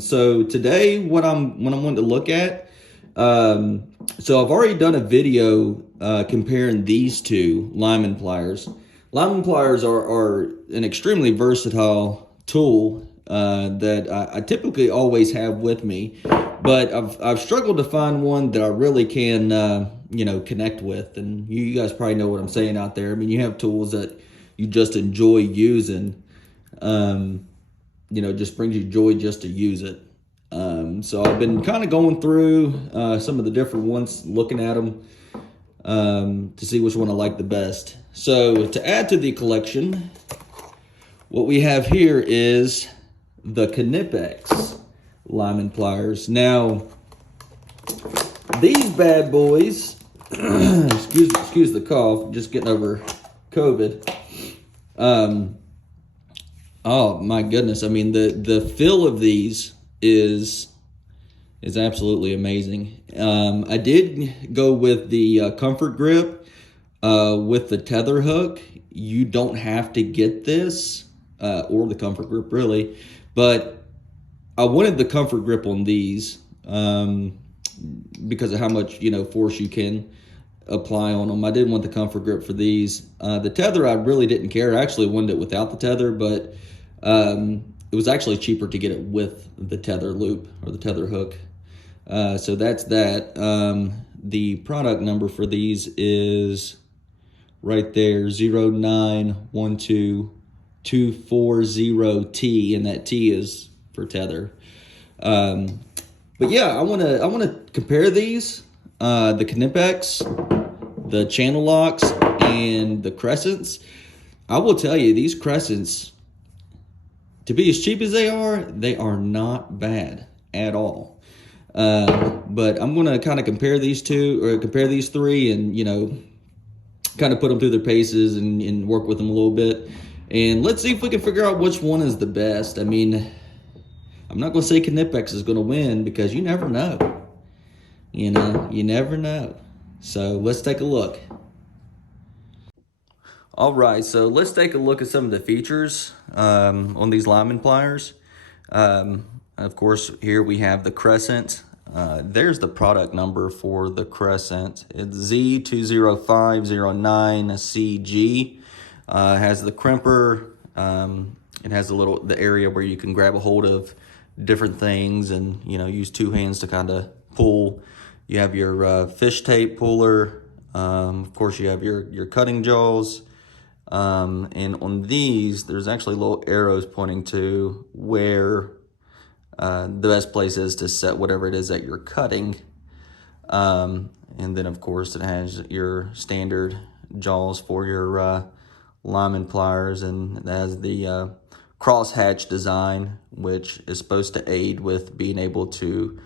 So today, what I'm wanting to look at, so I've already done a video comparing these two Lineman pliers. Lineman pliers are an extremely versatile tool that I typically always have with me, but I've struggled to find one that I really can connect with. And you guys probably know what I'm saying out there. I mean, you have tools that you just enjoy using. Just brings you joy just to use it. So I've been kind of going through some of the different ones, looking at them to see which one I like the best. So to add to the collection, what we have here is the Knipex Lineman pliers. Now, these bad boys, excuse the cough, just getting over COVID. Oh my goodness! I mean, the feel of these is absolutely amazing. I did go with the comfort grip with the tether hook. You don't have to get this or the comfort grip really, but I wanted the comfort grip on these because of how much force you can apply on them. I didn't want the comfort grip for these. The tether I really didn't care. I actually wanted it without the tether, but it was actually cheaper to get it with the tether loop or the tether hook. So that's that. The product number for these is right there, 0912240T, and that T is for tether. But yeah, I wanna compare these, the Knipex, the Channellocks, and the Crescents. I will tell you, these Crescents, to be as cheap as they are not bad at all. But I'm gonna kind of compare these two, or compare these three, and kind of put them through their paces and work with them a little bit. And let's see if we can figure out which one is the best. I mean, I'm not gonna say Knipex is gonna win because you never know. You never know. So let's take a look. All right, so let's take a look at some of the features on these Lineman pliers. Of course, here we have the Crescent. There's the product number for the Crescent. It's Z20509CG. Has the crimper. It has the area where you can grab a hold of different things and use two hands to kind of pull. You have your fish tape puller. Of course, you have your cutting jaws. And on these, there's actually little arrows pointing to where the best place is to set whatever it is that you're cutting. And then, of course, it has your standard jaws for your Lineman pliers, and it has the crosshatch design, which is supposed to aid with being able to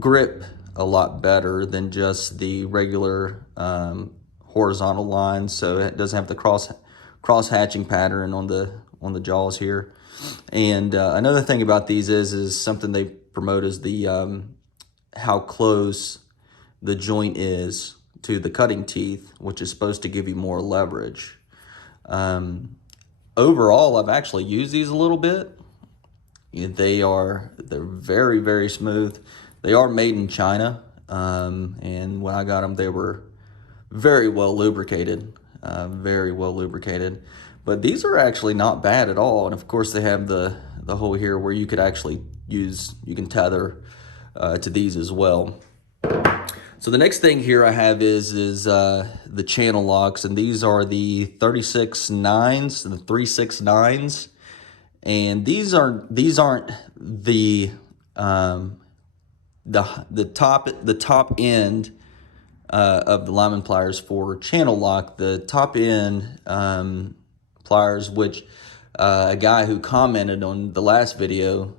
grip a lot better than just the regular horizontal lines. So it doesn't have the cross-hatching pattern on the jaws here. And another thing about these is something they promote is the how close the joint is to the cutting teeth, which is supposed to give you more leverage. Overall, I've actually used these a little bit. They're very, very smooth. They are made in China, and when I got them, they were very well lubricated. Very well lubricated, but these are actually not bad at all. And of course, they have the hole here where you could actually you can tether to these as well. So the next thing here I have is the Channellocks, and these are the 36.9s, the 369s, and these aren't the top end of the Lineman pliers for Channellock. The top end pliers, which a guy who commented on the last video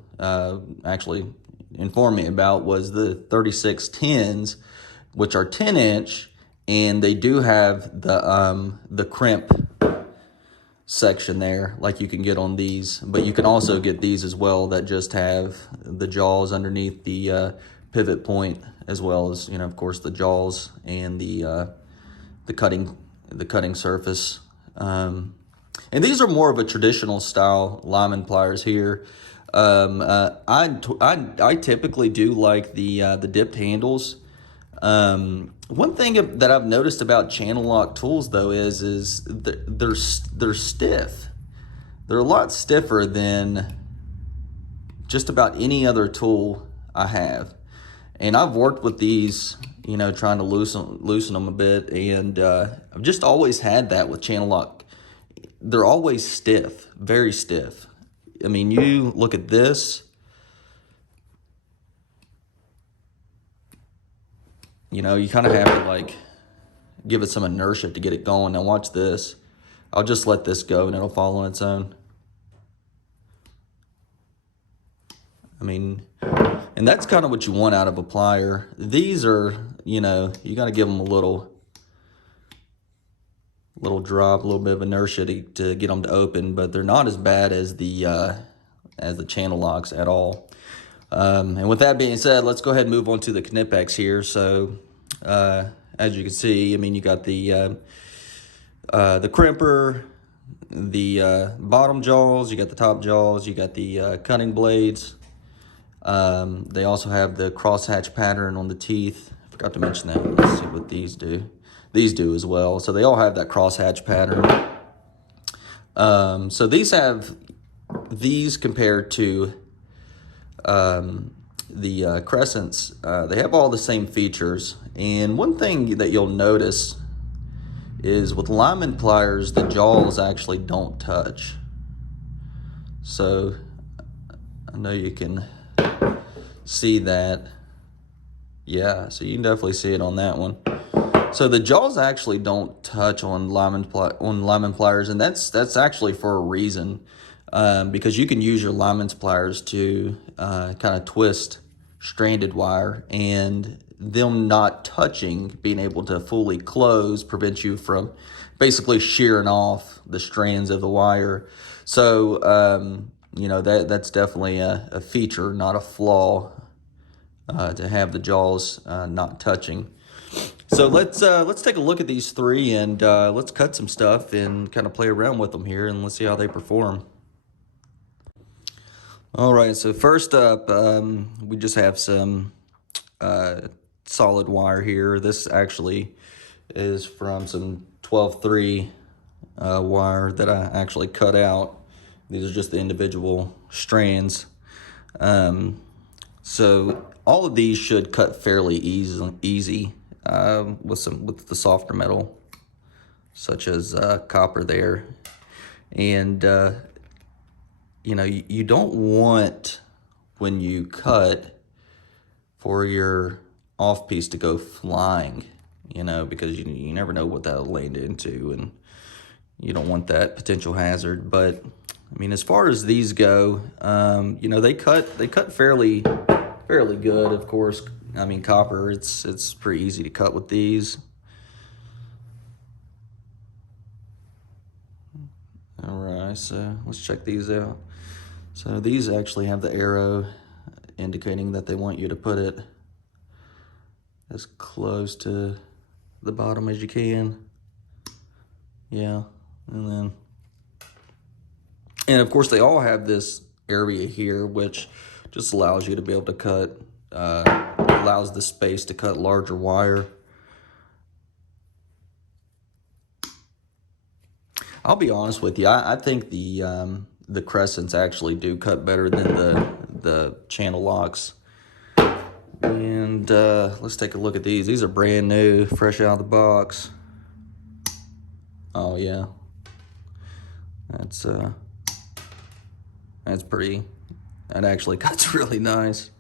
actually informed me about, was the 3610s, which are 10-inch, and they do have the crimp section there like you can get on these, but you can also get these as well that just have the jaws underneath the pivot point, as well as of course the jaws and the cutting surface. And these are more of a traditional style Lineman pliers here. I typically do like the dipped handles. One thing that I've noticed about Channellock tools though is they're stiff. They're a lot stiffer than just about any other tool I have. And I've worked with these, you know, trying to loosen them a bit, and I've just always had that with Channellock. They're always stiff, very stiff. I mean, you look at this, you know, you kind of have to like give it some inertia to get it going. Now watch this. I'll just let this go and it'll fall on its own. I mean, and that's kind of what you want out of a plier. These are, you know, you got to give them a little drop, a little bit of inertia to get them to open, but they're not as bad as the Channellocks at all. And with that being said, let's go ahead and move on to the Knipex here. So, as you can see, I mean, you got the crimper, the bottom jaws, you got the top jaws, you got the cutting blades. They also have the crosshatch pattern on the teeth. I forgot to mention that. Let's see what these do. These do as well. So they all have that crosshatch pattern. So these compared to the Crescents, they have all the same features. And one thing that you'll notice is with Lineman pliers, the jaws actually don't touch. So I know you can see that. Yeah, so you can definitely see it on that one. So the jaws actually don't touch on Lineman pliers, and that's actually for a reason, because you can use your Lineman's pliers to kind of twist stranded wire, and them not touching, being able to fully close, prevents you from basically shearing off the strands of the wire. So you know, that's definitely a feature, not a flaw, to have the jaws not touching. So let's take a look at these three, and let's cut some stuff and kind of play around with them here, and let's see how they perform. All right, so first up, we just have some solid wire here. This actually is from some 12-3 wire that I actually cut out. These are just the individual strands. So all of these should cut fairly easy with the softer metal, such as copper there. And you know, you don't want, when you cut, for your off piece to go flying, you know, because you never know what that'll land into, and you don't want that potential hazard. But I mean, as far as these go, you know, they cut fairly good. Of course, I mean, copper, it's pretty easy to cut with these. All right, so let's check these out. So these actually have the arrow indicating that they want you to put it as close to the bottom as you can. Yeah, and of course they all have this area here, which just allows you to be able to cut, allows the space to cut larger wire. I'll be honest with you, I think the Crescents actually do cut better than the Channellocks. And let's take a look at these. These are brand new, fresh out of the box. Oh yeah, that's pretty. That actually cuts really nice.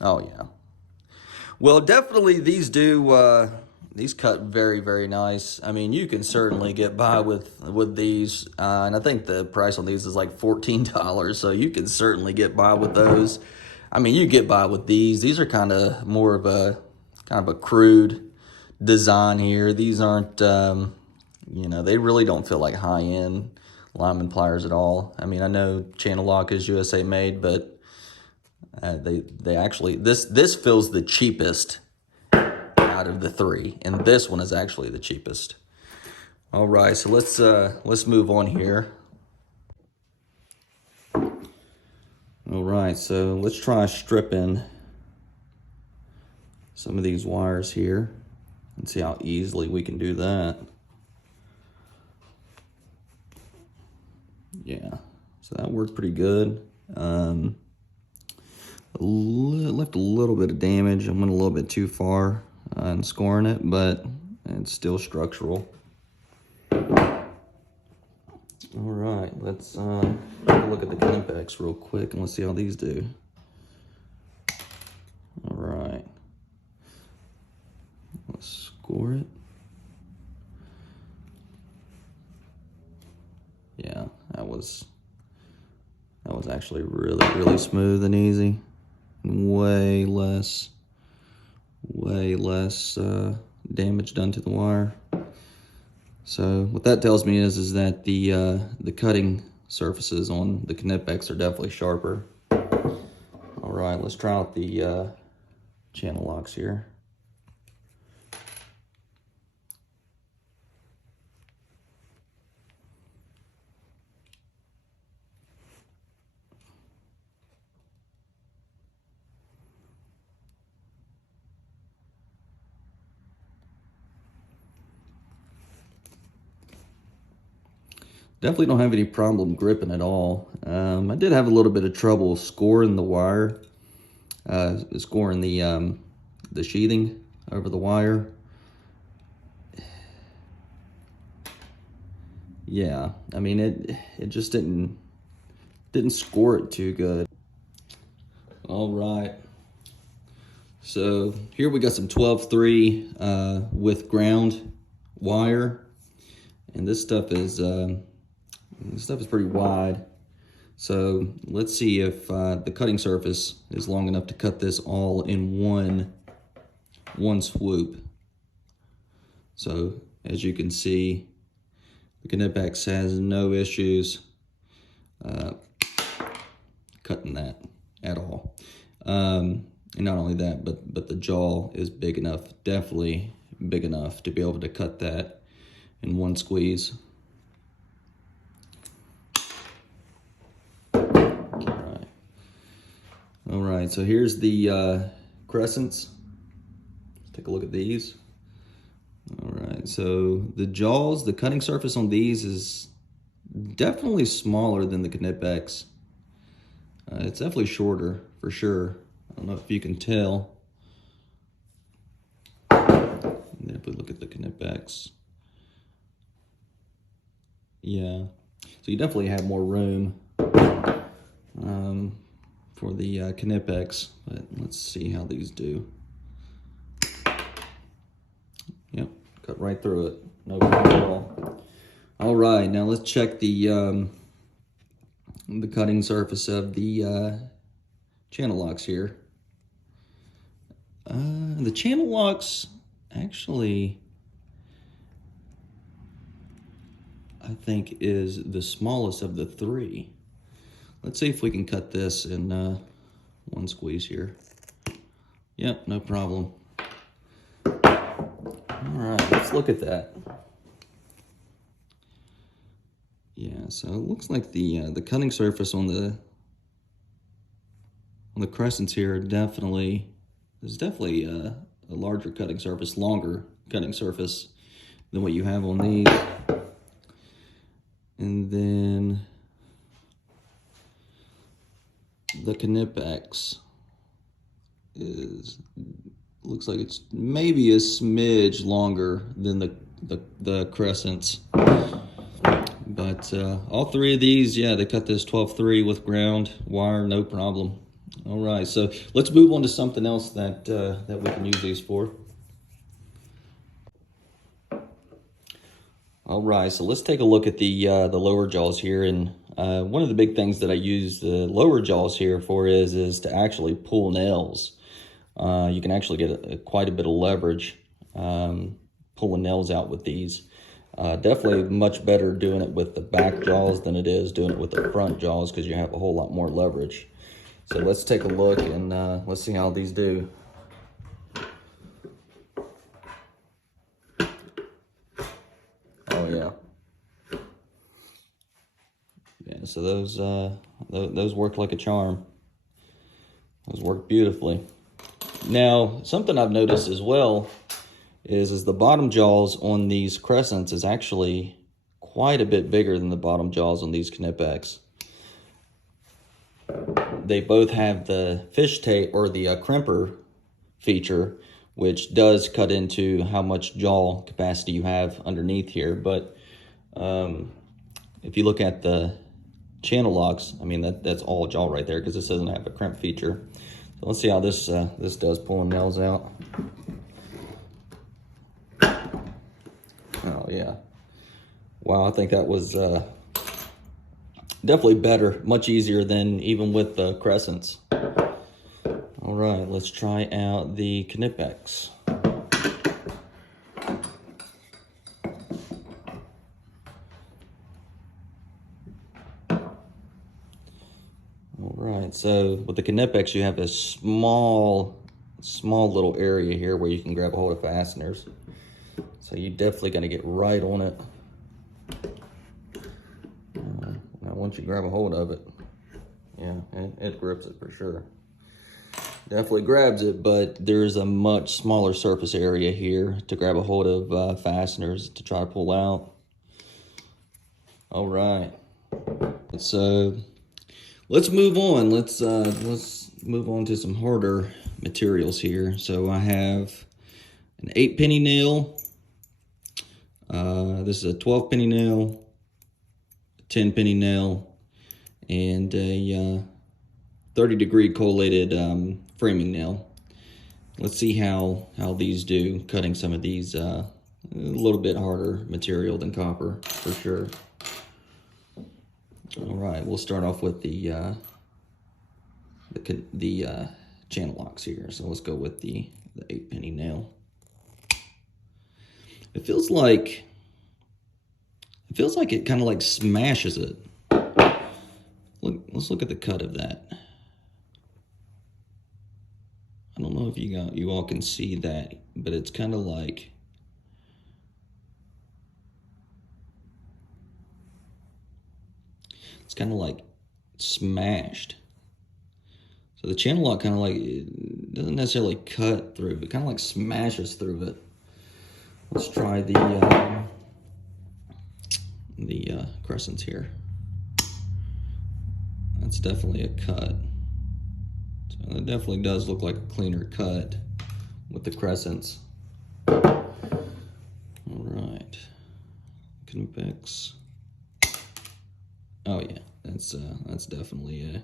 Oh yeah. Well, definitely these do. These cut very, very nice. I mean, you can certainly get by with these, and I think the price on these is like $14, so you can certainly get by with those. I mean, you get by with these. These are kind of more of a crude design here. These aren't, you know, they really don't feel like high-end Lineman pliers at all. I mean, I know Channellock is USA made, but they actually, this feels the cheapest out of the three, and this one is actually the cheapest. All right, so let's move on here. right, so let's try stripping some of these wires here and see how easily we can do that. Yeah, so that worked pretty good. Left a little bit of damage. I went a little bit too far in scoring it, but it's still structural. All right, let's take a look at the Knipex real quick and let's see how these do. All right, let's score it. Yeah, that was actually really smooth and easy, and way less damage done to the wire. So what that tells me is that the cutting surfaces on the Knipex are definitely sharper. All right, let's try out the channel locks here. Definitely don't have any problem gripping at all. I did have a little bit of trouble scoring the wire, scoring the sheathing over the wire. Yeah, I mean it just didn't score it too good. All right, so here we got some 12-3 with ground wire, and this stuff is pretty wide. So let's see if the cutting surface is long enough to cut this all in one swoop. So as you can see, the Knipex has no issues cutting that at all. And not only that, but the jaw is big enough, definitely big enough to be able to cut that in one squeeze. All right, so here's the Crescents. Let's take a look at these. All right, so the jaws, the cutting surface on these is definitely smaller than the Knipex. It's definitely shorter, for sure. I don't know if you can tell. And then if we look at the Knipex. Yeah, so you definitely have more room for the Knipex, but let's see how these do. Yep, cut right through it, no problem at all. All right, now let's check the cutting surface of the channel locks here. The channel locks actually, I think, is the smallest of the three. Let's see if we can cut this in one squeeze here. Yep, no problem. All right, let's look at that. Yeah, so it looks like the cutting surface on the Crescents here is definitely a larger cutting surface, longer cutting surface than what you have on these. And then the Knipex looks like it's maybe a smidge longer than the Crescents. But all three of these, yeah, they cut this 12-3 with ground wire, no problem. All right, so let's move on to something else that we can use these for. All right, so let's take a look at the lower jaws here. And one of the big things that I use the lower jaws here for is to actually pull nails. You can actually get quite a bit of leverage pulling nails out with these. Definitely much better doing it with the back jaws than it is doing it with the front jaws, because you have a whole lot more leverage. So let's take a look and let's see how these do. Oh yeah. Yeah, so those work like a charm. Those work beautifully. Now, something I've noticed as well is the bottom jaws on these Crescents is actually quite a bit bigger than the bottom jaws on these Knipex. They both have the fish tape or the crimper feature, which does cut into how much jaw capacity you have underneath here. But if you look at the Channellocks, I mean that's all jaw right there because this doesn't have a crimp feature. So let's see how this does pulling nails out. Oh yeah, wow! I think that was definitely better, much easier than even with the Crescents. All right, let's try out the Knipex. All right, so with the Knipex, you have a small little area here where you can grab a hold of fasteners. So you're definitely gonna get right on it. Now once you grab a hold of it, yeah, it grips it for sure. Definitely grabs it, but there's a much smaller surface area here to grab a hold of fasteners to try to pull out. All right, so let's move on. Let's move on to some harder materials here. So I have an 8-penny nail. This is a 12-penny nail, a 10-penny nail, and a 30-degree collated framing nail. Let's see how these do, cutting some of these a little bit harder material than copper for sure. All right, we'll start off with the Channellocks here. So let's go with the 8-penny nail. It feels like it kind of like smashes it. Let's look at the cut of that. I don't know if you all can see that, but it's kind of like smashed. So the Channellock kind of like, it doesn't necessarily cut through, but kind of like smashes through it. Let's try the Crescents here. That's definitely a cut. So it definitely does look like a cleaner cut with the Crescents. All right, Knipex. Oh yeah, that's definitely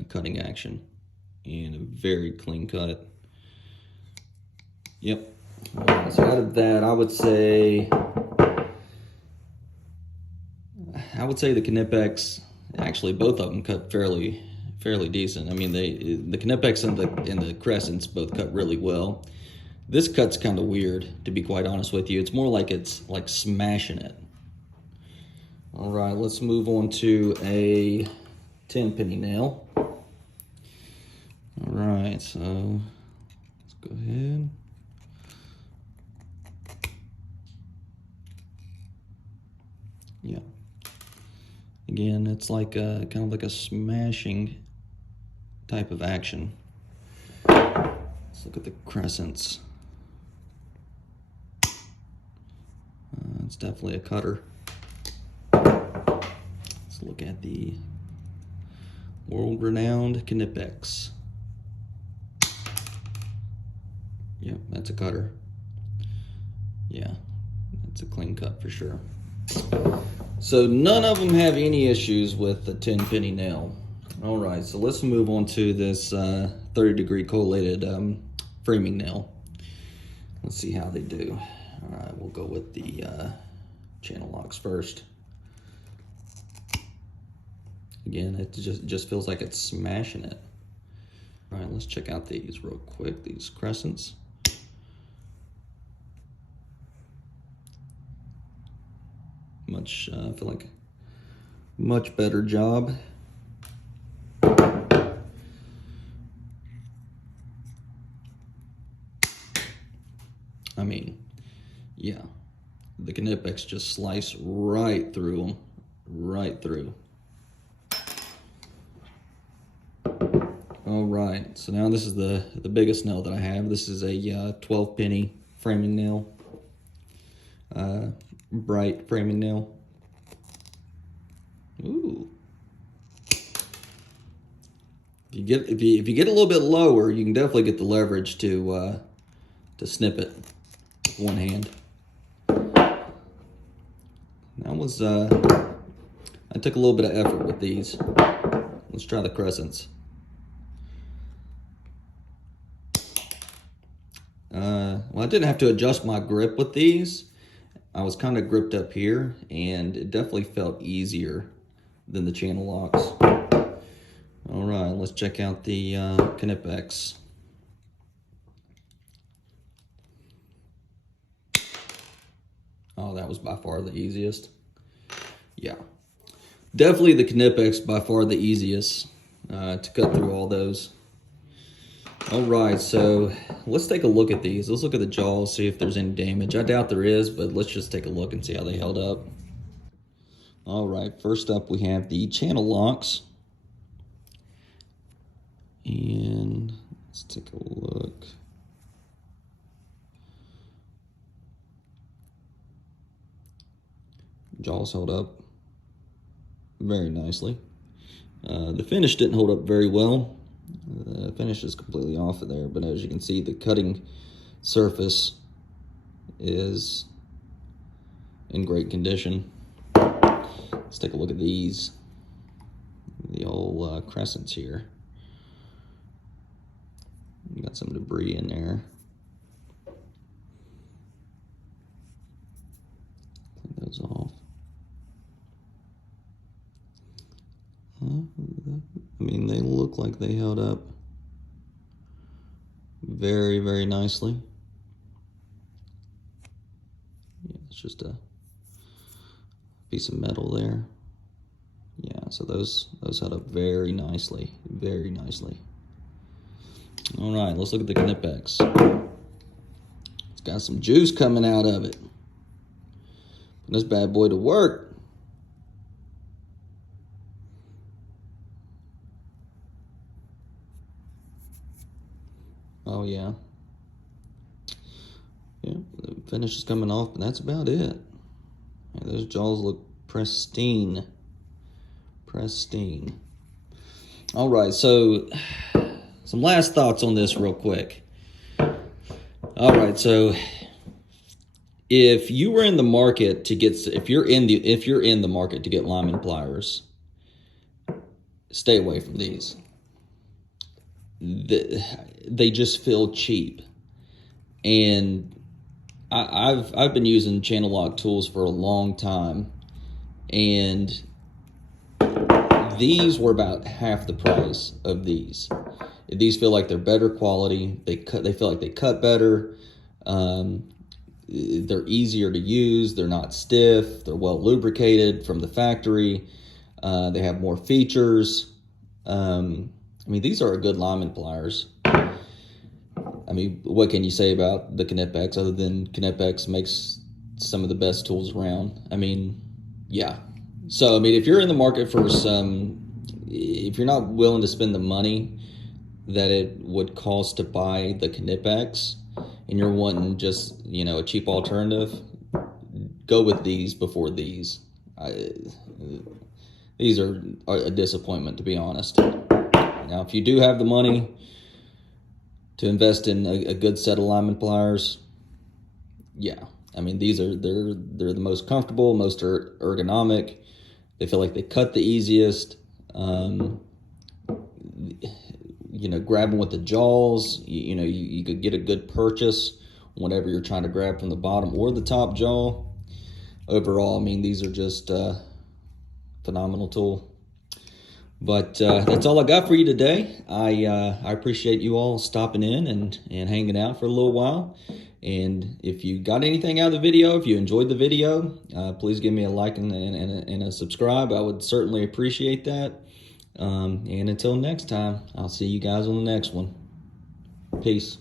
a cutting action and a very clean cut. Yep. So out of that, I would say the Knipex, actually both of them cut fairly decent. I mean, the Knipex and the Crescents both cut really well. This cut's kind of weird, to be quite honest with you. It's more like it's like smashing it. All right, let's move on to a 10-penny nail. All right, so let's go ahead. Yeah. Again, it's like kind of like a smashing type of action. Let's look at the Crescents. It's definitely a cutter. Let's look at the world-renowned Knipex. Yep, that's a cutter. Yeah, that's a clean cut for sure. So none of them have any issues with the 10-penny nail. All right, so let's move on to this 30-degree collated framing nail. Let's see how they do. All right, we'll go with the Channellocks first. Again, it just feels like it's smashing it. All right, let's check out these real quick, these Crescents. I feel like much better job. I mean, yeah, the Knipex just slice right through them, right through. Oh All right, so now this is the biggest nail that I have. This is a 12 penny framing nail, bright framing nail. Ooh. If you get a little bit lower, you can definitely get the leverage to snip it with one hand. That was I took a little bit of effort with these. Let's try the Crescents. Well, I didn't have to adjust my grip with these. I was kind of gripped up here, and it definitely felt easier than the Channellocks. All right, let's check out the Knipex. Oh, that was by far the easiest. Yeah, definitely the Knipex by far the easiest to cut through all those. All right, so let's take a look at these. Let's look at the jaws, see if there's any damage. I doubt there is, but let's just take a look and see how they held up. All right, first up we have the Channellocks. And let's take a look. Jaws held up very nicely. The finish didn't hold up very well. The finish is completely off of there, but as you can see, the cutting surface is in great condition. Let's take a look at these. The old Crescents here. Got some debris in there. Clean those off. I mean, they look like they held up very, very nicely. Yeah, it's just a piece of metal there. Yeah, so those held up very nicely, very nicely. All right, let's look at the Knipex. It's got some juice coming out of it. Put this bad boy to work. Oh yeah. Yeah, the finish is coming off, but that's about it. Yeah, those jaws look pristine. Pristine. All right, so some last thoughts on this real quick. All right, so if you were in the market to get, if you're in the market to get Lineman pliers, stay away from these. They just feel cheap, and I've been using Channellock tools for a long time, and these were about half the price of these. These feel like they're better quality. They feel like they cut better. They're easier to use. They're not stiff. They're well lubricated from the factory. They have more features. I mean, these are a good lineman pliers. I mean, what can you say about the Knipex other than Knipex makes some of the best tools around? I mean, yeah. So, I mean, if you're in the market for if you're not willing to spend the money that it would cost to buy the Knipex, and you're wanting just, you know, a cheap alternative, go with these before these. These are a disappointment, to be honest. Now, if you do have the money to invest in a good set of lineman pliers, yeah, I mean, they're the most comfortable, most ergonomic. They feel like they cut the easiest. You know, grabbing with the jaws, you know, you could get a good purchase whenever you're trying to grab from the bottom or the top jaw. Overall, I mean, these are just phenomenal tool. But that's all I got for you today. I appreciate you all stopping in and hanging out for a little while. And if you got anything out of the video, if you enjoyed the video, please give me a like and a subscribe. I would certainly appreciate that. And until next time, I'll see you guys on the next one. Peace.